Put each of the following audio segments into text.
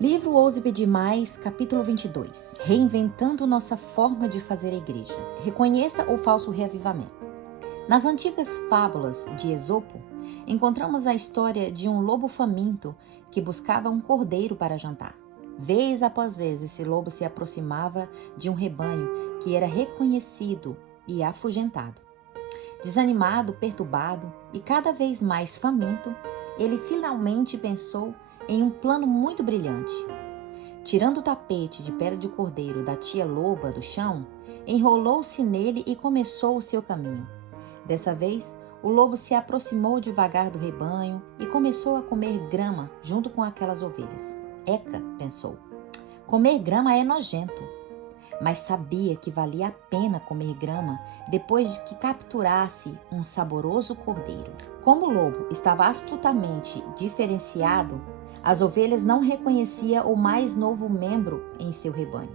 Livro Ouse Pedir Mais, capítulo 22. Reinventando nossa forma de fazer a igreja. Reconheça o falso reavivamento. Nas antigas fábulas de Esopo, encontramos a história de um lobo faminto que buscava um cordeiro para jantar. Vez após vez, esse lobo se aproximava de um rebanho que era reconhecido e afugentado. Desanimado, perturbado e cada vez mais faminto, ele finalmente pensou em um plano muito brilhante. Tirando o tapete de pele de cordeiro da tia loba do chão, enrolou-se nele e começou o seu caminho. Dessa vez, o lobo se aproximou devagar do rebanho e começou a comer grama junto com aquelas ovelhas. Eca, pensou, comer grama é nojento. Mas sabia que valia a pena comer grama depois de que capturasse um saboroso cordeiro. Como o lobo estava astutamente diferenciado, as ovelhas não reconheciam o mais novo membro em seu rebanho.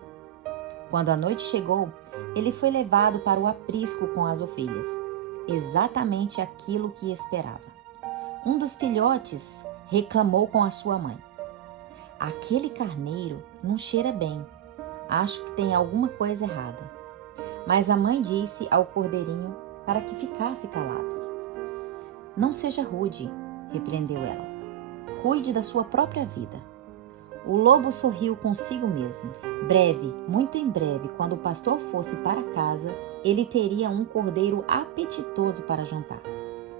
Quando a noite chegou, ele foi levado para o aprisco com as ovelhas, exatamente aquilo que esperava. Um dos filhotes reclamou com a sua mãe: "Aquele carneiro não cheira bem. Acho que tem alguma coisa errada." Mas a mãe disse ao cordeirinho para que ficasse calado. "Não seja rude", repreendeu ela. "Cuide da sua própria vida." O lobo sorriu consigo mesmo. Breve, muito em breve, quando o pastor fosse para casa, ele teria um cordeiro apetitoso para jantar.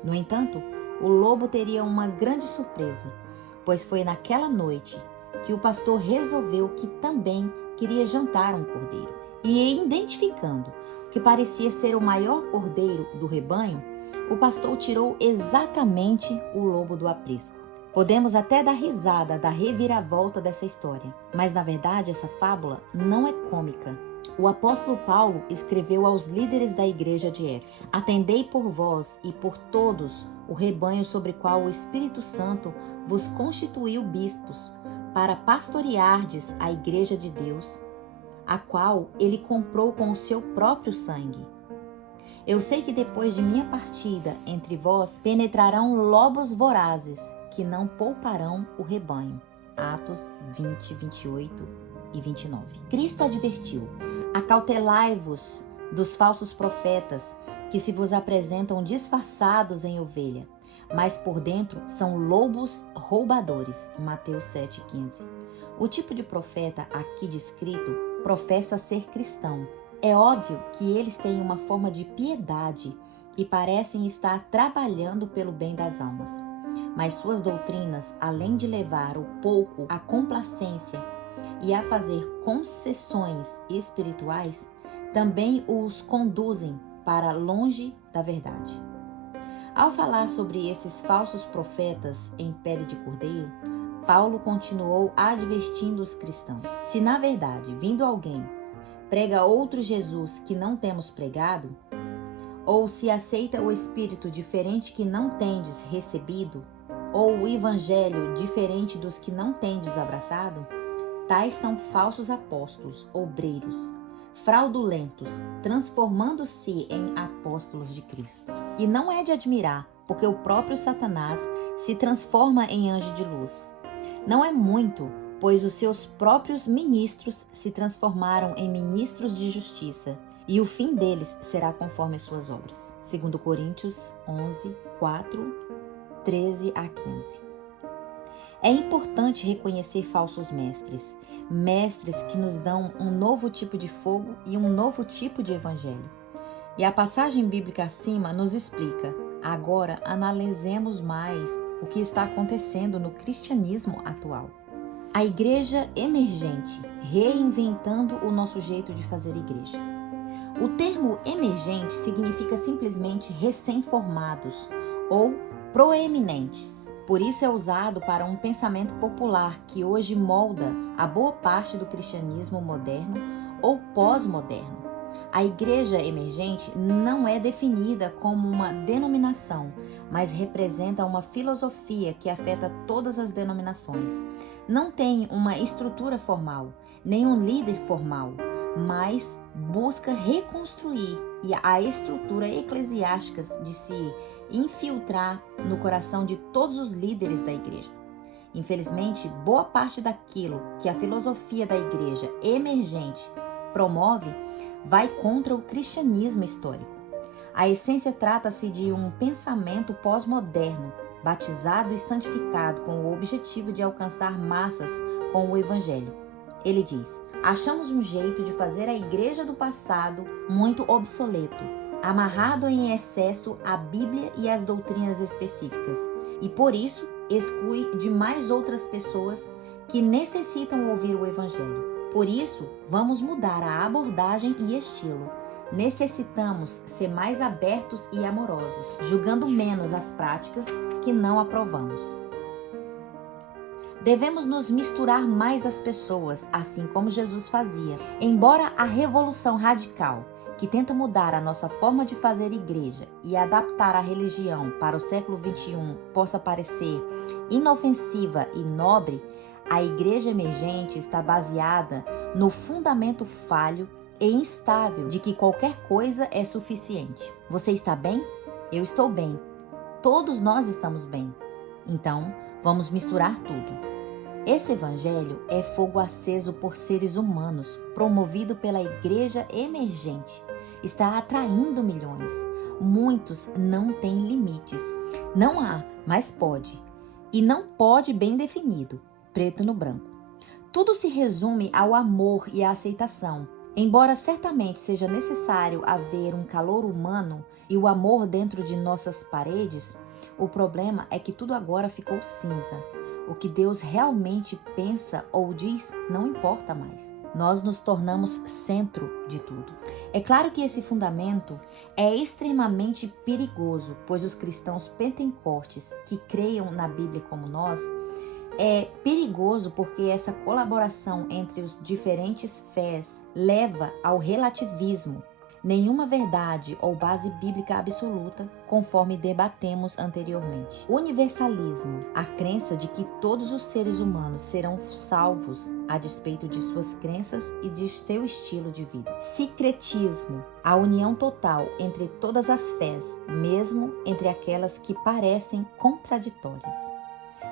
No entanto, o lobo teria uma grande surpresa, pois foi naquela noite que o pastor resolveu que também queria jantar um cordeiro. E identificando o que parecia ser o maior cordeiro do rebanho, o pastor tirou exatamente o lobo do aprisco. Podemos até dar risada da reviravolta dessa história, mas na verdade essa fábula não é cômica. O apóstolo Paulo escreveu aos líderes da igreja de Éfeso: "Atendei por vós e por todos o rebanho sobre qual o Espírito Santo vos constituiu bispos, para pastoreardes a igreja de Deus, a qual ele comprou com o seu próprio sangue. Eu sei que depois de minha partida entre vós penetrarão lobos vorazes, que não pouparão o rebanho." Atos 20, 28 e 29. Cristo advertiu: "Acautelai-vos dos falsos profetas, que se vos apresentam disfarçados em ovelha, mas por dentro são lobos roubadores." Mateus 7,15. O tipo de profeta aqui descrito professa ser cristão. É óbvio que eles têm uma forma de piedade e parecem estar trabalhando pelo bem das almas. Mas suas doutrinas, além de levar o pouco à complacência e a fazer concessões espirituais, também os conduzem para longe da verdade. Ao falar sobre esses falsos profetas em pele de cordeiro, Paulo continuou advertindo os cristãos: "Se na verdade, vindo alguém, prega outro Jesus que não temos pregado, ou se aceita o Espírito diferente que não tendes recebido, ou o Evangelho diferente dos que não tendes abraçado, tais são falsos apóstolos, obreiros, fraudulentos, transformando-se em apóstolos de Cristo. E não é de admirar, porque o próprio Satanás se transforma em anjo de luz. Não é muito, pois os seus próprios ministros se transformaram em ministros de justiça, e o fim deles será conforme as suas obras." 2 Coríntios 11, 4, 13 a 15. É importante reconhecer falsos mestres, mestres que nos dão um novo tipo de fogo e um novo tipo de evangelho. E a passagem bíblica acima nos explica. Agora analisemos mais o que está acontecendo no cristianismo atual. A igreja emergente, reinventando o nosso jeito de fazer igreja. O termo emergente significa simplesmente recém-formados ou proeminentes. Por isso é usado para um pensamento popular que hoje molda a boa parte do cristianismo moderno ou pós-moderno. A igreja emergente não é definida como uma denominação, mas representa uma filosofia que afeta todas as denominações. Não tem uma estrutura formal, nem um líder formal, mas busca reconstruir a estrutura eclesiástica de se infiltrar no coração de todos os líderes da igreja. Infelizmente, boa parte daquilo que a filosofia da igreja emergente promove vai contra o cristianismo histórico. A essência trata-se de um pensamento pós-moderno, batizado e santificado com o objetivo de alcançar massas com o evangelho. Ele diz: achamos um jeito de fazer a igreja do passado muito obsoleto, amarrado em excesso à Bíblia e às doutrinas específicas, e por isso exclui demais outras pessoas que necessitam ouvir o evangelho. Por isso, vamos mudar a abordagem e estilo. Necessitamos ser mais abertos e amorosos, julgando menos as práticas que não aprovamos. Devemos nos misturar mais às pessoas, assim como Jesus fazia. Embora a revolução radical, que tenta mudar a nossa forma de fazer igreja e adaptar a religião para o século XXI, possa parecer inofensiva e nobre, a igreja emergente está baseada no fundamento falho e instável de que qualquer coisa é suficiente. Você está bem? Eu estou bem. Todos nós estamos bem. Então, vamos misturar tudo. Esse evangelho é fogo aceso por seres humanos, promovido pela igreja emergente. Está atraindo milhões. Muitos não têm limites. Não há, mas pode. E não pode bem definido, preto no branco. Tudo se resume ao amor e à aceitação. Embora certamente seja necessário haver um calor humano e o amor dentro de nossas paredes, o problema é que tudo agora ficou cinza. O que Deus realmente pensa ou diz não importa mais. Nós nos tornamos centro de tudo. É claro que esse fundamento é extremamente perigoso, pois os cristãos pentecostes que creiam na Bíblia como nós, é perigoso porque essa colaboração entre os diferentes fés leva ao relativismo. Nenhuma verdade ou base bíblica absoluta, conforme debatemos anteriormente. Universalismo, a crença de que todos os seres humanos serão salvos a despeito de suas crenças e de seu estilo de vida. Sincretismo, a união total entre todas as fés, mesmo entre aquelas que parecem contraditórias.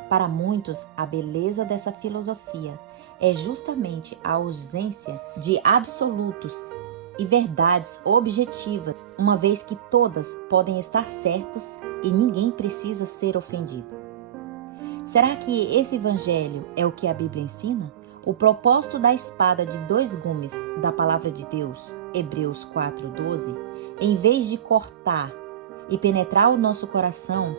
Para muitos, a beleza dessa filosofia é justamente a ausência de absolutos e verdades objetivas, uma vez que todas podem estar certos e ninguém precisa ser ofendido. Será que esse evangelho é o que a Bíblia ensina? O propósito da espada de 2 gumes da palavra de Deus, Hebreus 4:12, em vez de cortar e penetrar o nosso coração,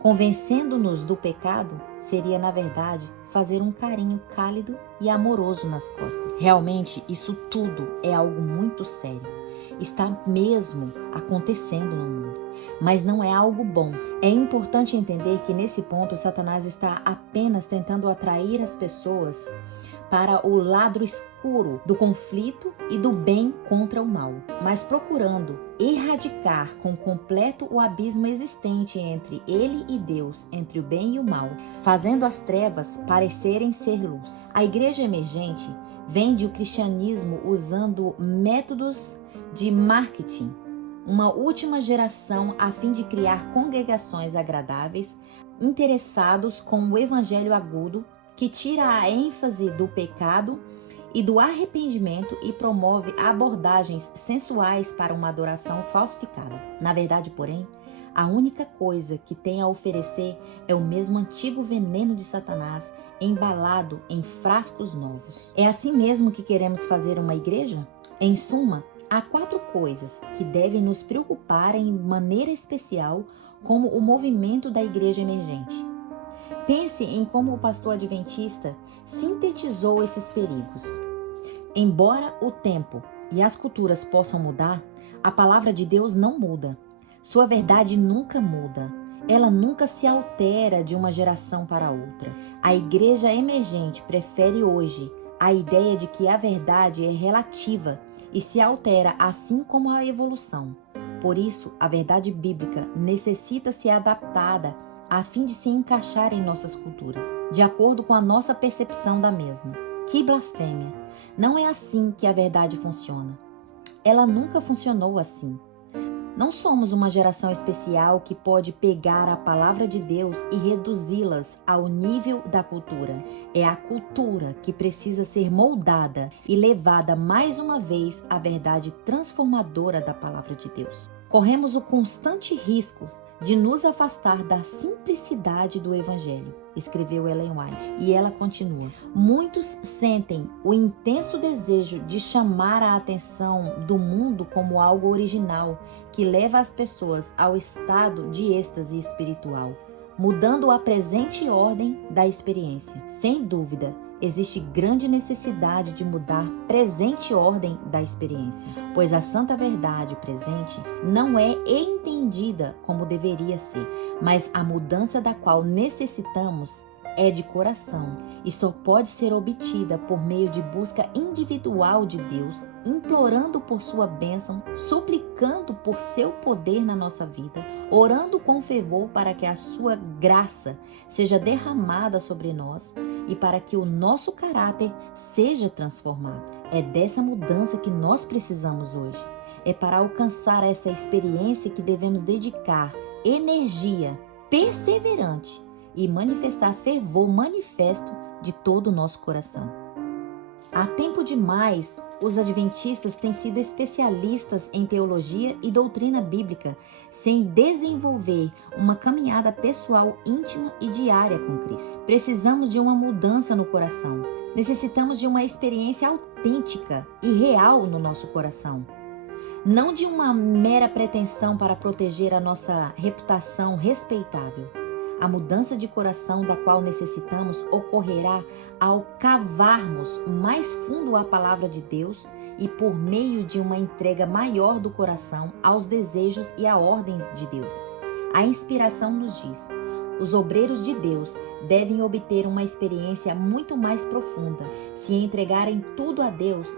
convencendo-nos do pecado, seria, na verdade, fazer um carinho cálido e amoroso nas costas. Realmente, isso tudo é algo muito sério. Está mesmo acontecendo no mundo, mas não é algo bom. É importante entender que nesse ponto Satanás está apenas tentando atrair as pessoas para o lado escuro do conflito e do bem contra o mal, mas procurando erradicar com completo o abismo existente entre ele e Deus, entre o bem e o mal, fazendo as trevas parecerem ser luz. A igreja emergente vende o cristianismo usando métodos de marketing, uma última geração a fim de criar congregações agradáveis, interessados com o evangelho agudo, que tira a ênfase do pecado e do arrependimento e promove abordagens sensuais para uma adoração falsificada. Na verdade, porém, a única coisa que tem a oferecer é o mesmo antigo veneno de Satanás embalado em frascos novos. É assim mesmo que queremos fazer uma igreja? Em suma, há 4 coisas que devem nos preocupar em maneira especial como o movimento da igreja emergente. Pense em como o pastor adventista sintetizou esses perigos. Embora o tempo e as culturas possam mudar, a palavra de Deus não muda. Sua verdade nunca muda. Ela nunca se altera de uma geração para outra. A igreja emergente prefere hoje a ideia de que a verdade é relativa e se altera assim como a evolução. Por isso, a verdade bíblica necessita ser adaptada a fim de se encaixar em nossas culturas, de acordo com a nossa percepção da mesma. Que blasfêmia! Não é assim que a verdade funciona. Ela nunca funcionou assim. Não somos uma geração especial que pode pegar a palavra de Deus e reduzi-las ao nível da cultura. É a cultura que precisa ser moldada e levada mais uma vez à verdade transformadora da palavra de Deus. Corremos o constante risco de nos afastar da simplicidade do Evangelho, escreveu Ellen White. E ela continua: muitos sentem o intenso desejo de chamar a atenção do mundo como algo original, que leva as pessoas ao estado de êxtase espiritual, mudando a presente ordem da experiência. Sem dúvida, existe grande necessidade de mudar a presente ordem da experiência, pois a santa verdade presente não é entendida como deveria ser, mas a mudança da qual necessitamos é de coração e só pode ser obtida por meio de busca individual de Deus, implorando por sua bênção, suplicando por seu poder na nossa vida, orando com fervor para que a sua graça seja derramada sobre nós e para que o nosso caráter seja transformado. É dessa mudança que nós precisamos hoje. É para alcançar essa experiência que devemos dedicar energia perseverante e manifestar fervor manifesto de todo o nosso coração. Há tempo demais, os adventistas têm sido especialistas em teologia e doutrina bíblica, sem desenvolver uma caminhada pessoal íntima e diária com Cristo. Precisamos de uma mudança no coração. Necessitamos de uma experiência autêntica e real no nosso coração. Não de uma mera pretensão para proteger a nossa reputação respeitável. A mudança de coração da qual necessitamos ocorrerá ao cavarmos mais fundo a palavra de Deus e por meio de uma entrega maior do coração aos desejos e a ordens de Deus. A inspiração nos diz: os obreiros de Deus devem obter uma experiência muito mais profunda. Se entregarem tudo a Deus,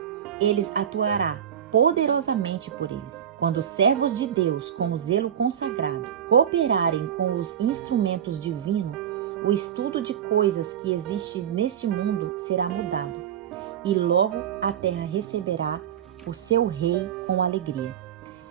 eles atuará poderosamente por eles. Quando os servos de Deus, com o zelo consagrado, cooperarem com os instrumentos divinos, o estudo de coisas que existe neste mundo será mudado, e logo a terra receberá o seu rei com alegria.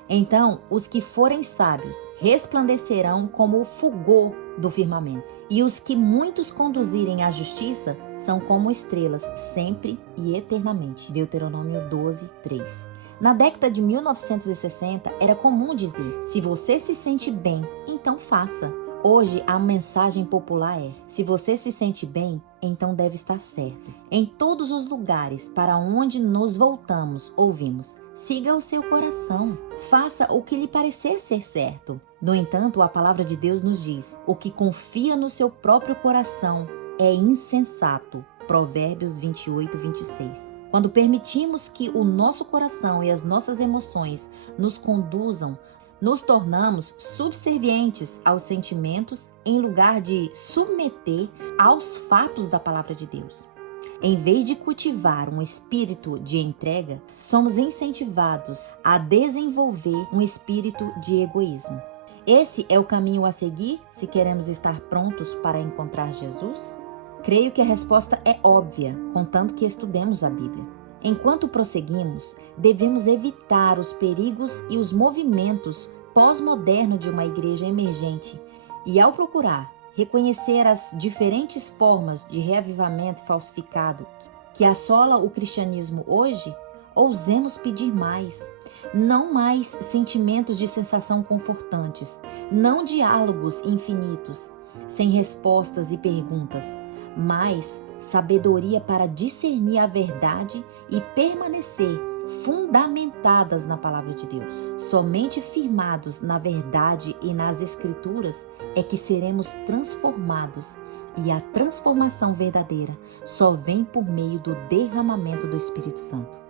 Então, os que forem sábios resplandecerão como o fulgor do firmamento, e os que muitos conduzirem à justiça são como estrelas, sempre e eternamente. Deuteronômio 12, 3. Na década de 1960, era comum dizer: se você se sente bem, então faça. Hoje, a mensagem popular é: se você se sente bem, então deve estar certo. Em todos os lugares para onde nos voltamos, ouvimos: siga o seu coração, faça o que lhe parecer ser certo. No entanto, a palavra de Deus nos diz: o que confia no seu próprio coração é insensato. Provérbios 28, 26. Quando permitimos que o nosso coração e as nossas emoções nos conduzam, nos tornamos subservientes aos sentimentos em lugar de submeter aos fatos da palavra de Deus. Em vez de cultivar um espírito de entrega, somos incentivados a desenvolver um espírito de egoísmo. Esse é o caminho a seguir se queremos estar prontos para encontrar Jesus? Creio que a resposta é óbvia, contanto que estudemos a Bíblia. Enquanto prosseguimos, devemos evitar os perigos e os movimentos pós-modernos de uma igreja emergente e, ao procurar reconhecer as diferentes formas de reavivamento falsificado que assola o cristianismo hoje, ousemos pedir mais. Não mais sentimentos de sensação confortantes, não diálogos infinitos, sem respostas e perguntas, mas sabedoria para discernir a verdade e permanecer fundamentadas na palavra de Deus. Somente firmados na verdade e nas Escrituras é que seremos transformados, e a transformação verdadeira só vem por meio do derramamento do Espírito Santo.